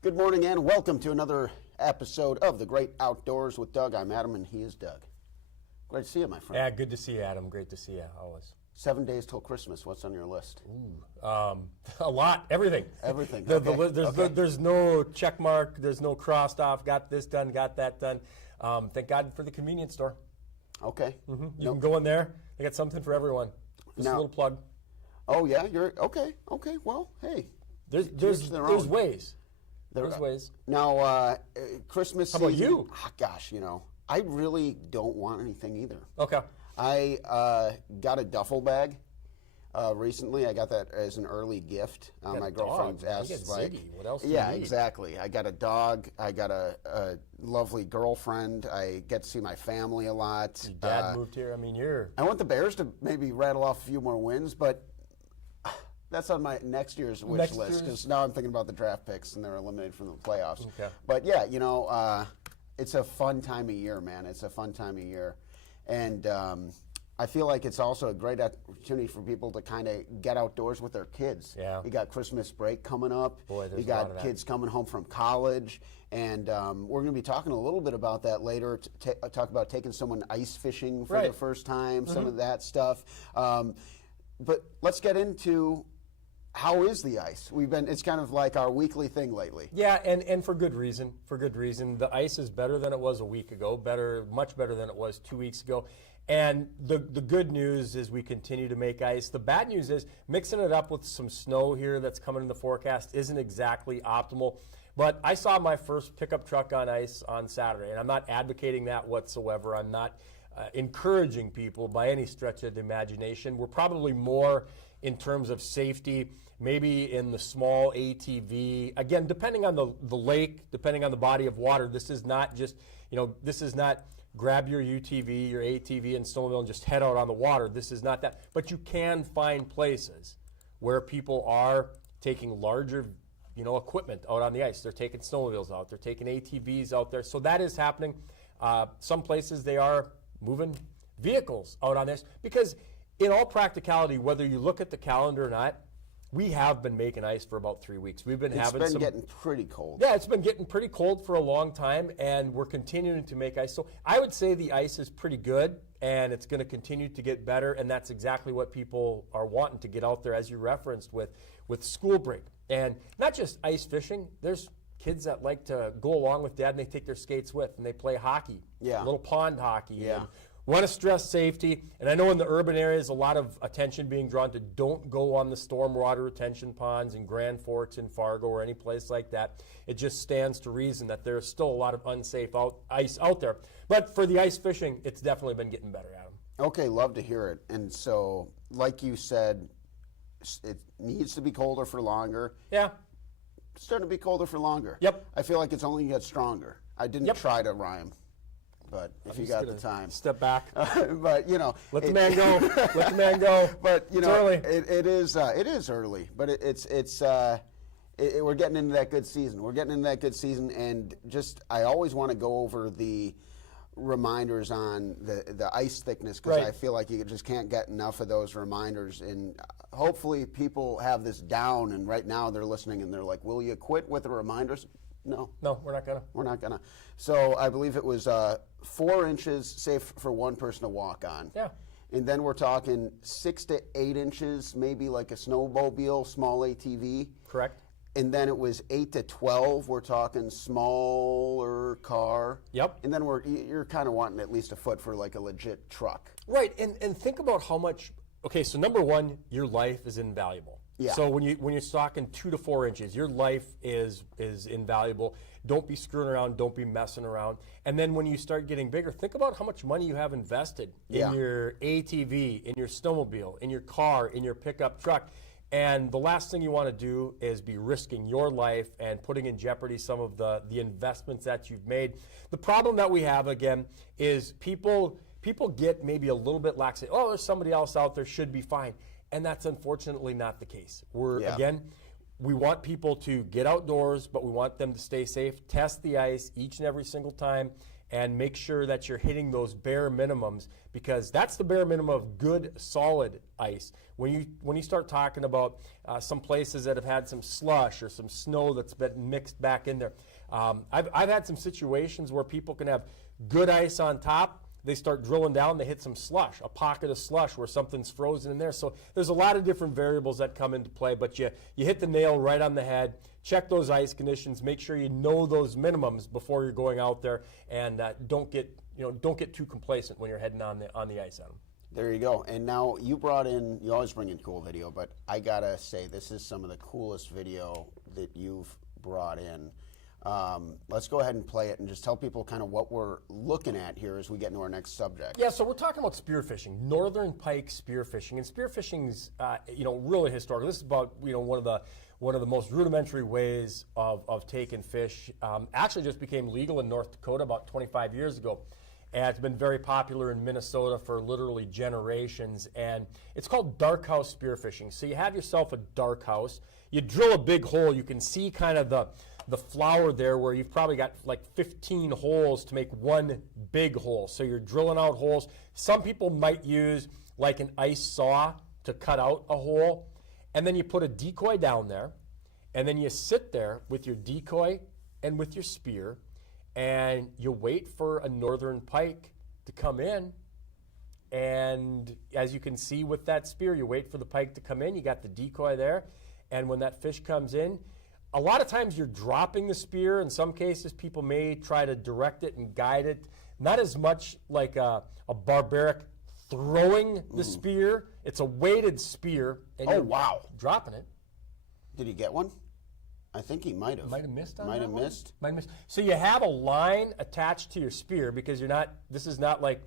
Good morning and welcome to another episode of The Great Outdoors with Doug. I'm Adam and he is Doug. Great to see you, my friend. Yeah, good to see you, Adam. Great to see you, always. 7 days till Christmas. What's on your list? A lot, everything. Everything. There's no check mark, there's no crossed off, got this done, got that done. Thank God for the convenience store. Okay. You can go in there, they got something for everyone. Just a little plug. Oh, yeah? You're okay. Okay, well, hey. There's ways. There's ways. Now, Christmas How about season, you? Gosh, I really don't want anything either. Okay. I got a duffel bag recently. I got that as an early gift. My girlfriend asked, Ziggy. What else do you yeah, need? exactly. I got a dog. I got a lovely girlfriend. I get to see my family a lot. Your dad moved here. I mean, I want the Bears to maybe rattle off a few more wins, but that's on my next year's wish list because now I'm thinking about the draft picks and they're eliminated from the playoffs. Okay. But yeah, it's a fun time of year, man. It's a fun time of year. And I feel like it's also a great opportunity for people to kind of get outdoors with their kids. Yeah. You got Christmas break coming up. Boy, there's you a lot got of kids coming home from college. And we're going to be talking a little bit about that later, talk about taking someone ice fishing for the first time, some of that stuff. But let's get into how is the ice? It's kind of like our weekly thing lately. Yeah, and for good reason. The ice is better than it was a week ago, much better than it was 2 weeks ago. And the good news is we continue to make ice. The bad news is mixing it up with some snow here that's coming in the forecast isn't exactly optimal. But I saw my first pickup truck on ice on Saturday, and I'm not advocating that whatsoever. I'm not encouraging people by any stretch of the imagination. We're probably more in terms of safety, maybe in the small ATV. Again, depending on the lake, depending on the body of water, this is not just, this is not grab your UTV, your ATV and snowmobile and just head out on the water. This is not that. But you can find places where people are taking larger, equipment out on the ice. They're taking snowmobiles out. They're taking ATVs out there. So that is happening. Some places they are moving vehicles out on this because in all practicality, whether you look at the calendar or not, we have been making ice for about 3 weeks. It's been getting pretty cold. Yeah, it's been getting pretty cold for a long time, and we're continuing to make ice. So I would say the ice is pretty good, and it's going to continue to get better, and that's exactly what people are wanting to get out there, as you referenced with school break. And not just ice fishing. There's kids that like to go along with dad, and they take their skates with, and they play hockey, little pond hockey. Yeah. Want to stress safety, and I know in the urban areas a lot of attention being drawn to don't go on the stormwater retention ponds in Grand Forks and Fargo or any place like that. It just stands to reason that there's still a lot of unsafe ice out there. But for the ice fishing, it's definitely been getting better, Adam. Okay, love to hear it. And so, like you said, it needs to be colder for longer. Yeah. It's starting to be colder for longer. Yep. I feel like it's only going to get stronger. I didn't try to rhyme. But if you got the time, step back. But let the man go. Let the man go. But it's early. It is early. But we're getting into that good season. We're getting into that good season, and I always want to go over the reminders on the ice thickness because I feel like you just can't get enough of those reminders. And hopefully people have this down. And right now they're listening and they're like, "Will you quit with the reminders?" No, we're not gonna. We're not gonna. So I believe it was 4 inches safe for one person to walk on. Yeah. And then we're talking 6 to 8 inches, maybe like a snowmobile, small ATV. Correct. And then it was 8 to 12. We're talking smaller car. Yep. And then you're kind of wanting at least a foot for like a legit truck. Right. And think about how much. Okay. So number one, your life is invaluable. Yeah. So when you're talking 2 to 4 inches, your life is invaluable. Don't be screwing around. Don't be messing around. And then when you start getting bigger, think about how much money you have invested in your ATV, in your snowmobile, in your car, in your pickup truck. And the last thing you want to do is be risking your life and putting in jeopardy some of the investments that you've made. The problem that we have, again, is people get maybe a little bit lax. Oh, there's somebody else out there, should be fine. And that's unfortunately not the case. Again, we want people to get outdoors, but we want them to stay safe, test the ice each and every single time, and make sure that you're hitting those bare minimums, because that's the bare minimum of good, solid ice. When you start talking about some places that have had some slush or some snow that's been mixed back in there, I've had some situations where people can have good ice on top. They start drilling down, they hit some slush, a pocket of slush where something's frozen in there. So there's a lot of different variables that come into play, but you hit the nail right on the head. Check those ice conditions, make sure you know those minimums before you're going out there, and don't get too complacent when you're heading on the ice on them. There you go. And now you always bring in cool video, but I gotta say, this is some of the coolest video that you've brought in. Let's go ahead and play it and just tell people kind of what we're looking at here as we get into our next subject. Yeah, so we're talking about spearfishing, northern pike spearfishing, and spearfishing's really historical. This is about one of the most rudimentary ways of taking fish. Actually, just became legal in North Dakota about 25 years ago, and it's been very popular in Minnesota for literally generations. And it's called dark house spearfishing. So you have yourself a dark house. You drill a big hole. You can see kind of the flower there where you've probably got like 15 holes to make one big hole. So you're drilling out holes. Some people might use like an ice saw to cut out a hole. And then you put a decoy down there. And then you sit there with your decoy and with your spear. And you wait for a northern pike to come in. And as you can see with that spear, you wait for the pike to come in. You got the decoy there. And when that fish comes in, a lot of times you're dropping the spear. In some cases, people may try to direct it and guide it. Not as much like a barbaric throwing the spear. It's a weighted spear. And you're dropping it. Did he get one? I think he might have. Might have missed on Might that have one? missed. Might have missed. So you have a line attached to your spear, because this is not like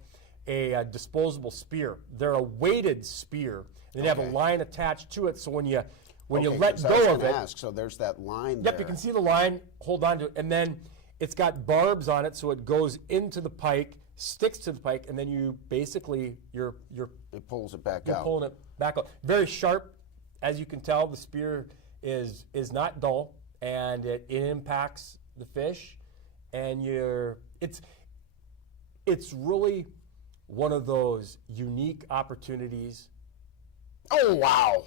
a disposable spear. They're a weighted spear. And you have a line attached to it, so when you let go of it. So there's that line there. there. You can see the line, hold on to it, and then it's got barbs on it, so it goes into the pike, sticks to the pike, and then you basically, it pulls it back you're out. pulling it back out. Very sharp, as you can tell. The spear is not dull, and it impacts the fish, and it's really one of those unique opportunities. Oh, wow.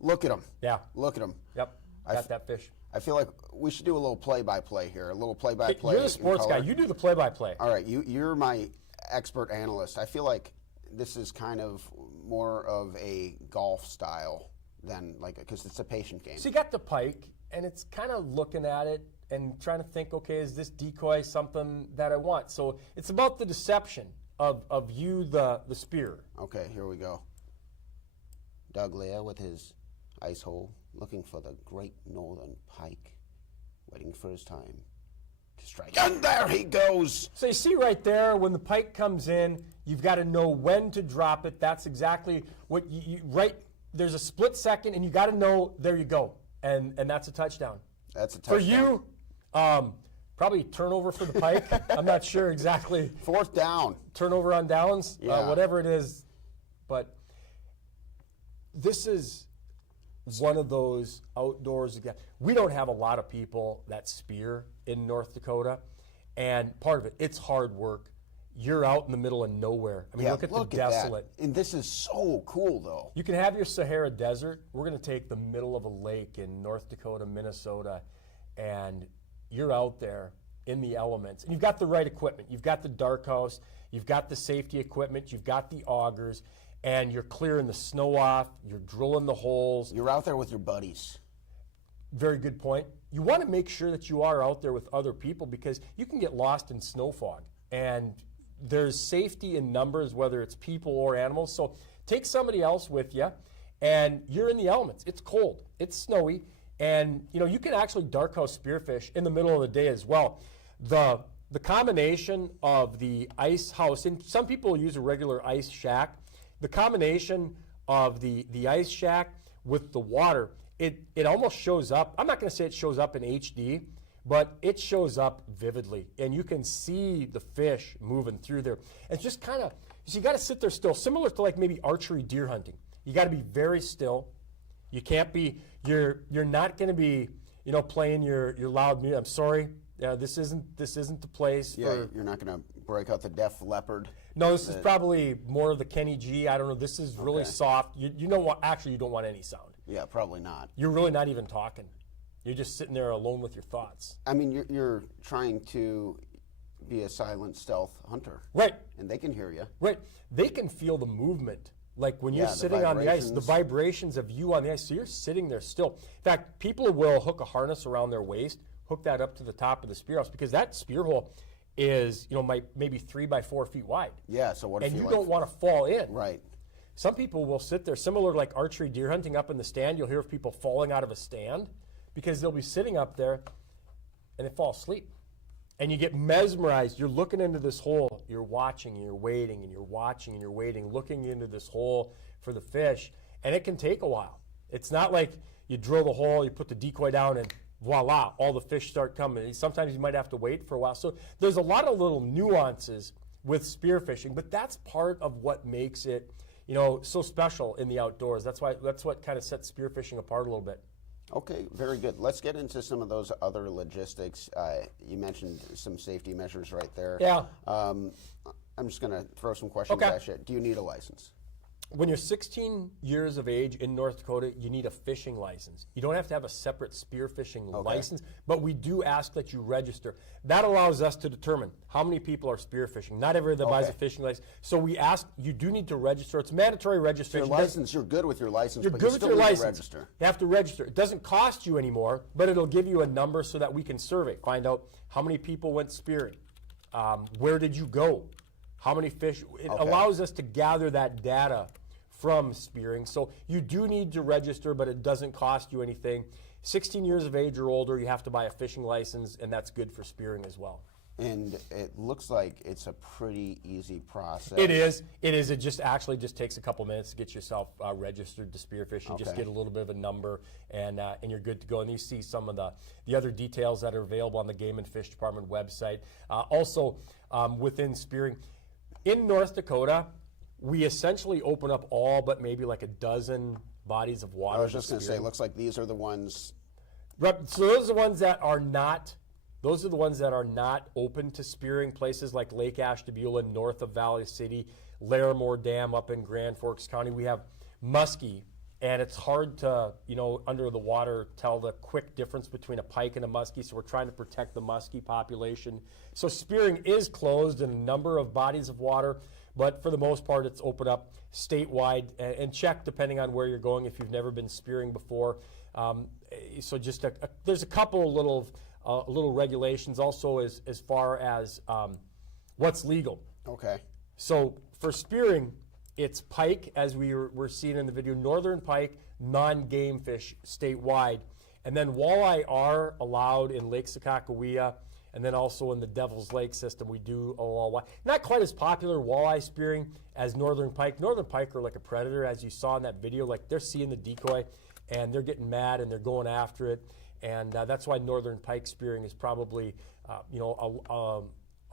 Look at him. Yeah. Look at him. Yep. Got that fish. I feel like we should do a little play-by-play here, a little play-by-play. You're the sports guy. You do the play-by-play. All right, you're my expert analyst. I feel like this is kind of more of a golf style than because it's a patient game. So you got the pike, and it's kind of looking at it and trying to think, okay, is this decoy something that I want? So it's about the deception of you, the spear. Okay, here we go. Doug Leier with his ice hole, looking for the great northern pike, waiting for his time to strike. And there he goes! So you see right there, when the pike comes in, you've got to know when to drop it. That's exactly what there's a split second, and you got to know, there you go. And that's a touchdown. That's a touchdown. For you, probably turnover for the pike. I'm not sure exactly. Fourth down. Turnover on downs, Yeah. whatever it is. But this is one of those outdoors. We don't have a lot of people that spear in North Dakota, and part of it, it's hard work. You're out in the middle of nowhere. I mean, look at the desolate. That. And this is so cool, though. You can have your Sahara Desert. We're going to take the middle of a lake in North Dakota, Minnesota, and you're out there in the elements. And you've got the right equipment. You've got the dark house. You've got the safety equipment. You've got the augers. And you're clearing the snow off. You're drilling the holes. You're out there with your buddies. Very good point. You want to make sure that you are out there with other people, because you can get lost in snow fog. And there's safety in numbers, whether it's people or animals. So take somebody else with you, and you're in the elements. It's cold. It's snowy. And you can actually dark house spearfish in the middle of the day as well. The combination of the ice house, and some people use a regular ice shack. The combination of the ice shack with the water, it almost shows up. I'm not going to say it shows up in HD, but it shows up vividly, and you can see the fish moving through there. And it's just kind of, so you got to sit there still, similar to like maybe archery deer hunting. You got to be very still. You can't be, you're not going to be, playing your loud music. I'm sorry, Yeah, this isn't the place Yeah, for. you're not going to break out the Def Leppard. No, this is probably more of the Kenny G. I don't know. This is really soft. You know what? Actually, you don't want any sound. Yeah, probably not. You're really not even talking. You're just sitting there alone with your thoughts. I mean, you're trying to be a silent stealth hunter. Right. And they can hear you. Right. They can feel the movement. Like when you're Yeah, the sitting on the ice, the vibrations. vibrations of you on the ice. So you're sitting there still. In fact, people will hook a harness around their waist, hook that up to the top of the spear house, because that spear hole is, maybe 3 by 4 feet wide. Yeah, so what if And you like, don't want to fall in. Right. Some people will sit there, similar like archery deer hunting up in the stand. You'll hear of people falling out of a stand because they'll be sitting up there and they fall asleep. And you get mesmerized. You're looking into this hole. You're watching, and you're waiting, and you're watching, and you're waiting, looking into this hole for the fish. And it can take a while. It's not like you drill the hole, you put the decoy down, and voila, all the fish start coming. Sometimes you might have to wait for a while. So there's a lot of little nuances with spearfishing, but that's part of what makes it, so special in the outdoors. That's what kind of sets spearfishing apart a little bit. Okay, very good. Let's get into some of those other logistics. You mentioned some safety measures right there. Yeah. I'm just going to throw some questions at you. Do you need a license? When you're 16 years of age in North Dakota, you need a fishing license. You don't have to have a separate spearfishing license, but we do ask that you register. That allows us to determine how many people are spearfishing. Not everybody that buys a fishing license. So we ask, you do need to register. It's mandatory registration. Your license, you're good with your license, You're but good you with still your need license. to register. You have to register. It doesn't cost you anymore, but it'll give you a number so that we can survey, find out how many people went spearing, where did you go, how many fish. It allows us to gather that data from spearing. So you do need to register, but it doesn't cost you anything. 16 years of age or older, you have to buy a fishing license, and that's good for spearing as well. And it looks like it's a pretty easy process. It is. It just takes a couple minutes to get yourself registered to spearfish. You just get a little bit of a number, and you're good to go. And you see some of the other details that are available on the Game and Fish Department website. Also, within spearing, in North Dakota, we essentially open up all but maybe like a dozen bodies of water. I was just going to say, it looks like these are the ones. So those are the ones that are not. Those are the ones that are not open to spearing. Places like Lake Ashtabula, north of Valley City, Leier Dam up in Grand Forks County. We have muskie, and it's hard to, under the water, tell the quick difference between a pike and a muskie. So we're trying to protect the muskie population. So spearing is closed in a number of bodies of water. But for the most part, it's open up statewide, and check depending on where you're going if you've never been spearing before. So just there's a couple little regulations also as far as what's legal. Okay. So for spearing, it's pike, as we were seeing in the video, northern pike, non-game fish statewide. And then walleye are allowed in Lake Sakakawea, and then also in the Devil's Lake system, we do a walleye. Not quite as popular walleye spearing as northern pike. Northern pike are like a predator, as you saw in that video. Like, they're seeing the decoy, and they're getting mad, and they're going after it. And that's why northern pike spearing is probably,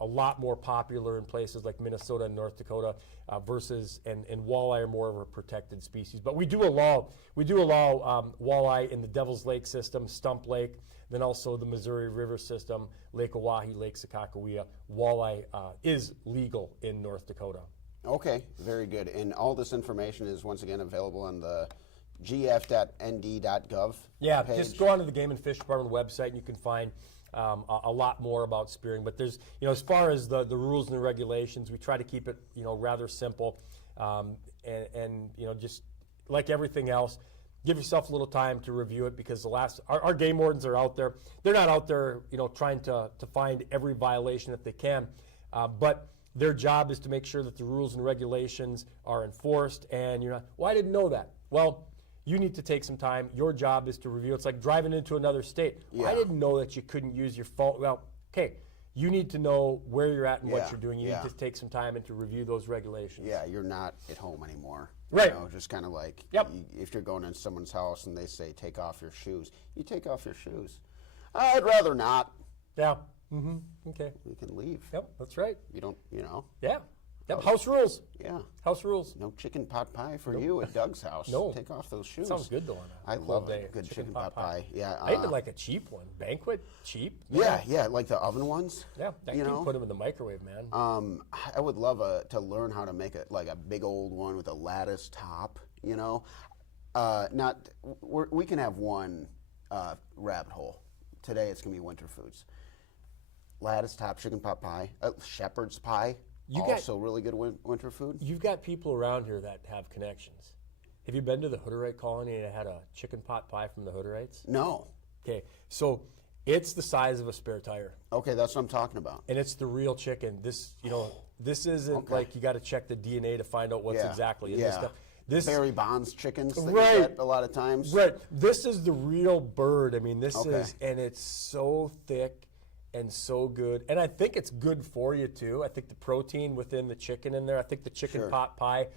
a lot more popular in places like Minnesota and North Dakota versus, and walleye are more of a protected species. But we do allow walleye in the Devil's Lake system, Stump Lake, then also the Missouri River system, Lake Oahe, Lake Sakakawea. Walleye is legal in North Dakota. Okay, very good. And all this information is once again available on the gf.nd.gov Yeah, page. just go onto the Game and Fish Department website and you can find a lot more about spearing. But there's, as far as the rules and the regulations, we try to keep it, rather simple. And just like everything else, give yourself a little time to review it, because our game wardens are out there. They're not out there, trying to find every violation that they can. But their job is to make sure that the rules and regulations are enforced. And you're not, well, I didn't know that. Well, you need to take some time. Your job is to review. It's like driving into another state. Yeah. I didn't know that you couldn't use your phone. Well, okay, you need to know where you're at and what you're doing. You need to take some time and to review those regulations. Yeah, you're not at home anymore. Right. Just kind of like, Yep. If you're going in someone's house and they say, take off your shoes, you take off your shoes. I'd rather not. Yeah. Okay. We can leave. Yep, that's right. You don't, Yeah. Yep, house rules. Yeah. House rules. No chicken pot pie for you at Doug's house. No. Take off those shoes. Sounds good though. On a I cold love day. a good chicken pot pie. Yeah. I even like a cheap one. Banquet, cheap. Yeah, like the oven ones. Yeah, you can put them in the microwave, man. I would love to learn how to make like a big old one with a lattice top. We can have one rabbit hole. Today it's gonna be winter foods. Lattice top chicken pot pie, shepherd's pie. Also really good winter food. You've got people around here that have connections. Have you been to the Hutterite colony and had a chicken pot pie from the Hutterites? No. Okay, so it's the size of a spare tire. Okay, that's what I'm talking about. And it's the real chicken. This isn't like you got to check the DNA to find out what's exactly in this stuff. Barry Bonds chickens that you Right. get a lot of times. Right. This is the real bird. I mean, this is, and it's so thick and so good. And I think it's good for you too. I think the protein within the chicken in there, I think the chicken pot pie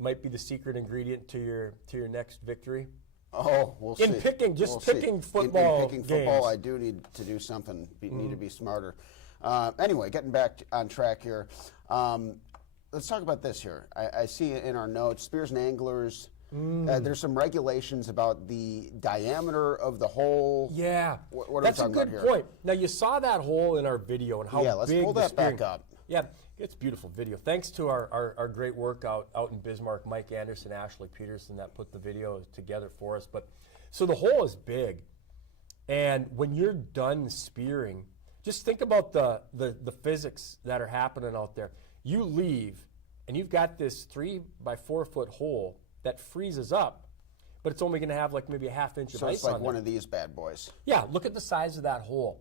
might be the secret ingredient to your next victory. Oh, we'll see. In picking, We'll picking see. football In picking football, games. I do need to do something. Need to be smarter. Anyway, getting back on track here. Let's talk about this here. I see in our notes, Spears and Anglers, there's some regulations about the diameter of the hole. Yeah, What are that's we a talking good about here? point. Now you saw that hole in our video and how let's big pull the that back spearing- up. Yeah, it's beautiful video. Thanks to our great work out in Bismarck, Mike Anderson, Ashley Peterson, that put the video together for us. But so the hole is big, and when you're done spearing, just think about the physics that are happening out there. You leave, and you've got this 3 by 4 foot hole that freezes up, but it's only going to have like maybe a half inch of So ice it's like on one there. of these bad boys. Yeah, look at the size of that hole.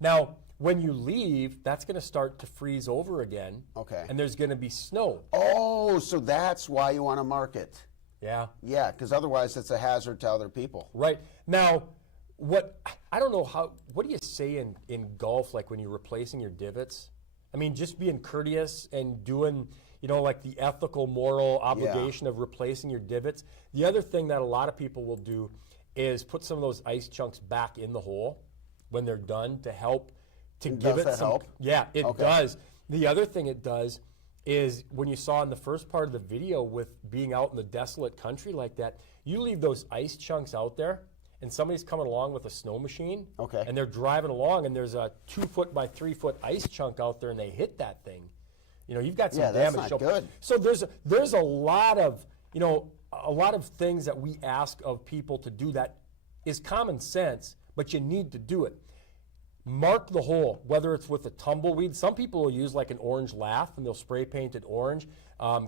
Now, when you leave, that's going to start to freeze over again. Okay. And there's going to be snow. Oh, so that's why you want to mark it. Yeah. Yeah, because otherwise it's a hazard to other people. Right. Now, I don't know what do you say in golf, like when you're replacing your divots? I mean, just being courteous and doing, like the ethical, moral obligation of replacing your divots. The other thing that a lot of people will do is put some of those ice chunks back in the hole when they're done to help to And give does it that some. help? Yeah, it does. The other thing it does is when you saw in the first part of the video with being out in the desolate country like that, you leave those ice chunks out there and somebody's coming along with a snow machine and they're driving along and there's a 2 foot by 3 foot ice chunk out there and they hit that thing. You've got some that's damage. not good. So there's a lot of, a lot of things that we ask of people to do that is common sense, but you need to do it. Mark the hole, whether it's with a tumbleweed. Some people will use like an orange lath and they'll spray paint it orange.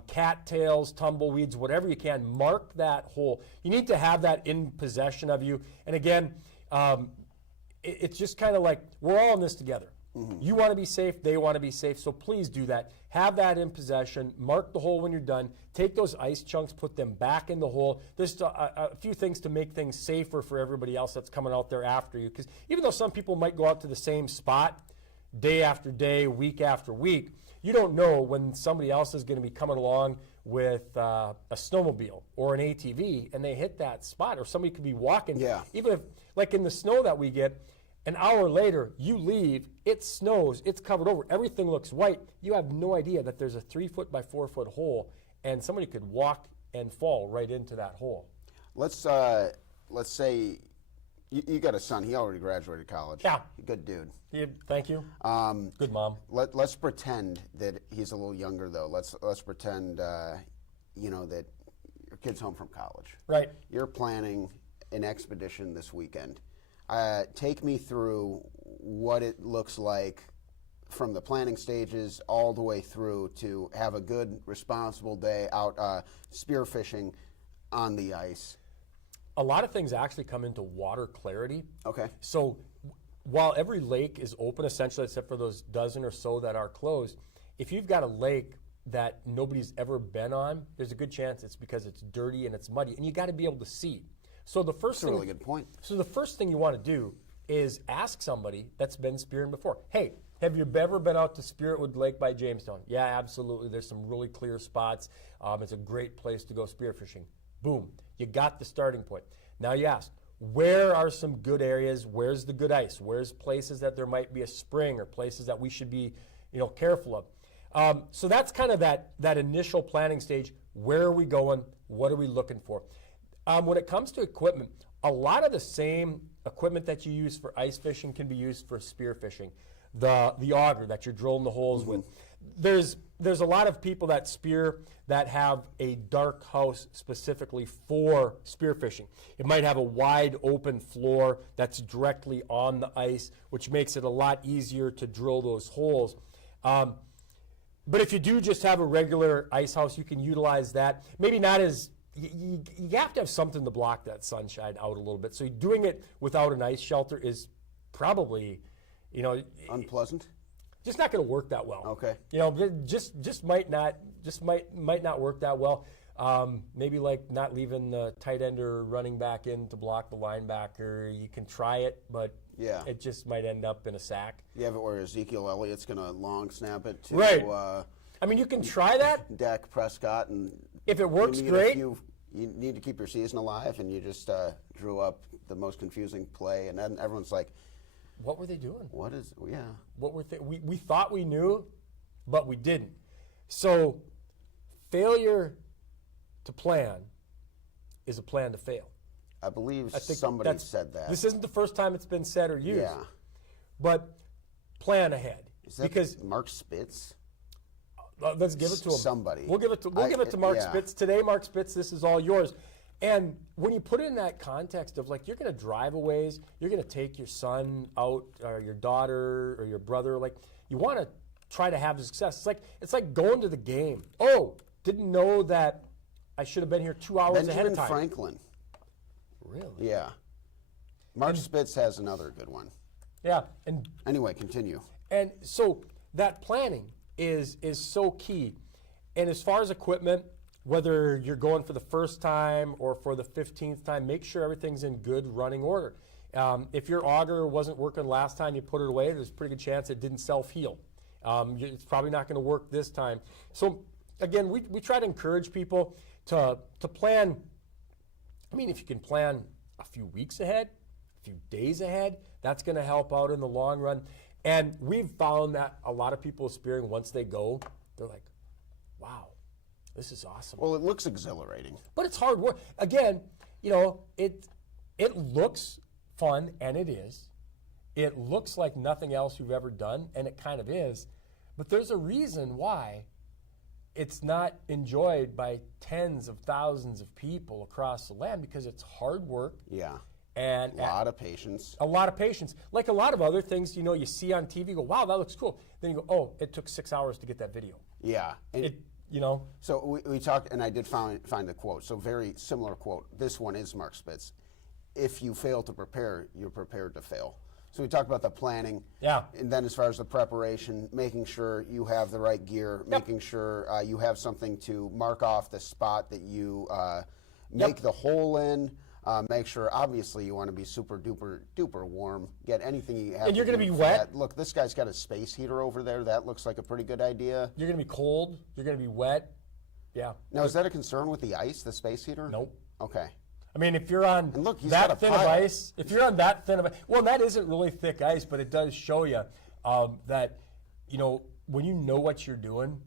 Cattails, tumbleweeds, whatever you can, mark that hole. You need to have that in possession of you. And again, it's just kind of like we're all in this together. You want to be safe, they want to be safe, so please do that. Have that in possession, mark the hole when you're done, take those ice chunks, put them back in the hole. There's a few things to make things safer for everybody else that's coming out there after you, because even though some people might go out to the same spot day after day, week after week, you don't know when somebody else is going to be coming along with a snowmobile or an ATV and they hit that spot, or somebody could be walking. Yeah. Even if, like in the snow that we get, an hour later, you leave, it snows, it's covered over, everything looks white. You have no idea that there's a 3 foot by 4 foot hole, and somebody could walk and fall right into that hole. Let's say you got a son. He already graduated college. Yeah. Good dude. Thank you. Good mom. Let's pretend that he's a little younger though. Let's pretend that your kid's home from college. Right. You're planning an expedition this weekend. Take me through what it looks like from the planning stages all the way through to have a good, responsible day out spearfishing on the ice. A lot of things actually come into water clarity. Okay. So while every lake is open essentially, except for those dozen or so that are closed, if you've got a lake that nobody's ever been on, there's a good chance it's because it's dirty and it's muddy, and you got to be able to see. So the first That's a really good point. So the first thing you want to do is ask somebody that's been spearing before. Hey, have you ever been out to Spiritwood Lake by Jamestown? Yeah, absolutely. There's some really clear spots. It's a great place to go spearfishing. Boom. You got the starting point. Now you ask, where are some good areas? Where's the good ice? Where's places that there might be a spring or places that we should be, careful of? So that's kind of that initial planning stage. Where are we going? What are we looking for? When it comes to equipment, a lot of the same equipment that you use for ice fishing can be used for spear fishing. The auger that you're drilling the holes with. There's a lot of people that spear that have a dark house specifically for spear fishing. It might have a wide open floor that's directly on the ice, which makes it a lot easier to drill those holes. But if you do just have a regular ice house, you can utilize that. Maybe not as, you have to have something to block that sunshine out a little bit. So doing it without an ice shelter is probably, Unpleasant? just not going to work that well. Okay. Just might not work that well. Maybe like not leaving the tight end or running back in to block the linebacker. You can try it, but Yeah. it just might end up in a sack. You have it where Ezekiel Elliott's going to long snap it to Right. I mean, you can try that. Dak Prescott. And If it works, you need great. You need to keep your season alive, and you just drew up the most confusing play, and then everyone's like, What were they doing? what is, yeah. What were we thought we knew, but we didn't. So failure to plan is a plan to fail. I believe I think somebody said that. This isn't the first time it's been said or used. Yeah. But plan ahead. Is that Because Mark Spitz? let's give it to him. Somebody. We'll give it to Mark yeah. Spitz today. Mark Spitz, this is all yours. And when you put it in that context of like you're going to drive a ways, you're going to take your son out or your daughter or your brother, like you want to try to have success. It's like going to the game. Oh, didn't know that I should have been here 2 hours ahead Benjamin of time. Franklin. Really? Yeah. Mark Spitz has another good one. Yeah. And Anyway, continue. And so that planning is so key. And as far as equipment, whether you're going for the first time or for the 15th time, make sure everything's in good running order. If your auger wasn't working last time you put it away, there's a pretty good chance it didn't self-heal. It's probably not going to work this time. So again, we try to encourage people to plan. I mean, if you can plan a few weeks ahead, a few days ahead, that's going to help out in the long run. And we've found that a lot of people spearing, once they go, they're like, wow, this is awesome. Well, it looks exhilarating. But it's hard work. Again, it looks fun, and it is. It looks like nothing else you've ever done, and it kind of is. But there's a reason why it's not enjoyed by tens of thousands of people across the land, because it's hard work. Yeah. And A lot of patience. a lot of patience. Like a lot of other things, you see on TV, you go, wow, that looks cool. Then you go, oh, it took 6 hours to get that video. Yeah. And So we talked, and I did find the quote. So very similar quote. This one is Mark Spitz. If you fail to prepare, you're prepared to fail. So we talked about the planning. Yeah. And then as far as the preparation, making sure you have the right gear, making sure you have something to mark off the spot that you make the hole in. Make sure, obviously, you want to be super duper warm. Get anything you have. And you're to going to do be for wet. that. Look, this guy's got a space heater over there. That looks like a pretty good idea. You're going to be cold. You're going to be wet. Yeah. Now, is that a concern with the ice, the space heater? Nope. Okay. I mean, if you're on And look, he's got a that thin of pile. ice, if you're on that thin of ice, well, that isn't really thick ice, but it does show you that, when you know what you're doing,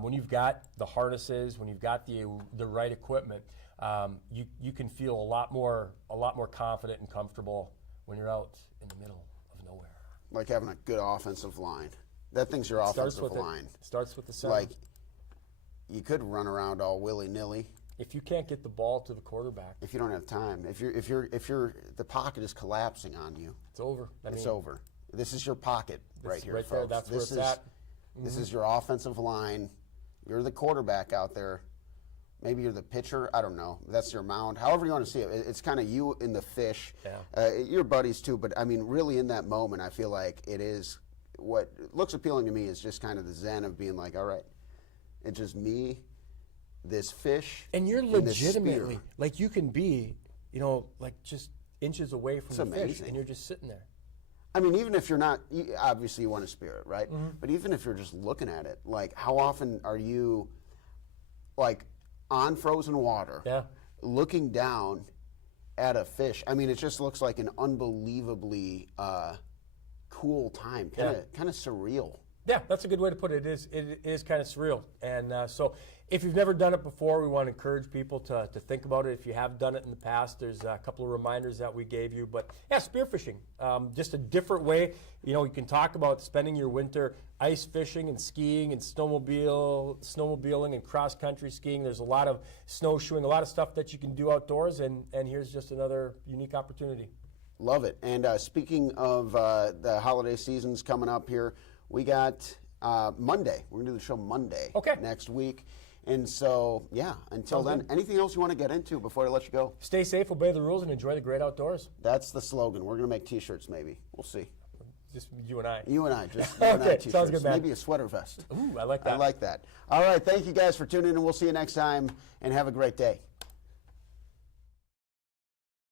when you've got the harnesses, when you've got the right equipment, you can feel a lot more confident and comfortable when you're out in the middle of nowhere. Like having a good offensive line. That thing's your Starts offensive with line. Starts with the center. Like, you could run around all willy-nilly if you can't get the ball to the quarterback, if you don't have time. If the pocket is collapsing on you, it's over. it's over. This is your pocket right here, right folks. there. That's where this it's is, at. This is your offensive line. You're the quarterback out there. Maybe you're the pitcher. I don't know. That's your mound. However you want to see it. It's kind of you in the fish. Yeah. Your buddies too, but I mean, really in that moment, I feel like it is what looks appealing to me is just kind of the zen of being like, all right, it's just me, this fish, And you're this spear. legitimately, like you can be, like just inches away from the fish, amazing. and you're just sitting there. I mean, even if you're not, obviously you want to spear it, right? But even if you're just looking at it, like how often are you, like, on frozen water, looking down at a fish? I mean, it just looks like an unbelievably cool time, kind of surreal. Yeah, that's a good way to put it. It is kind of surreal. And so if you've never done it before, we want to encourage people to think about it. If you have done it in the past, there's a couple of reminders that we gave you. But yeah, spearfishing, just a different way. You know, you can talk about spending your winter ice fishing and skiing and snowmobiling and cross-country skiing. There's a lot of snowshoeing, a lot of stuff that you can do outdoors, and here's just another unique opportunity. Love it. And speaking of the holiday seasons coming up here, we got Monday. We're going to do the show Monday next week. And so, yeah, until then, anything else you want to get into before I let you go? Stay safe, obey the rules, and enjoy the great outdoors. That's the slogan. We're going to make T-shirts maybe. We'll see. Just you and I. You and I. Just you and I T-shirts. Sounds good, man. Maybe a sweater vest. Ooh, I like that. I like that. All right, thank you guys for tuning in, and we'll see you next time, and have a great day.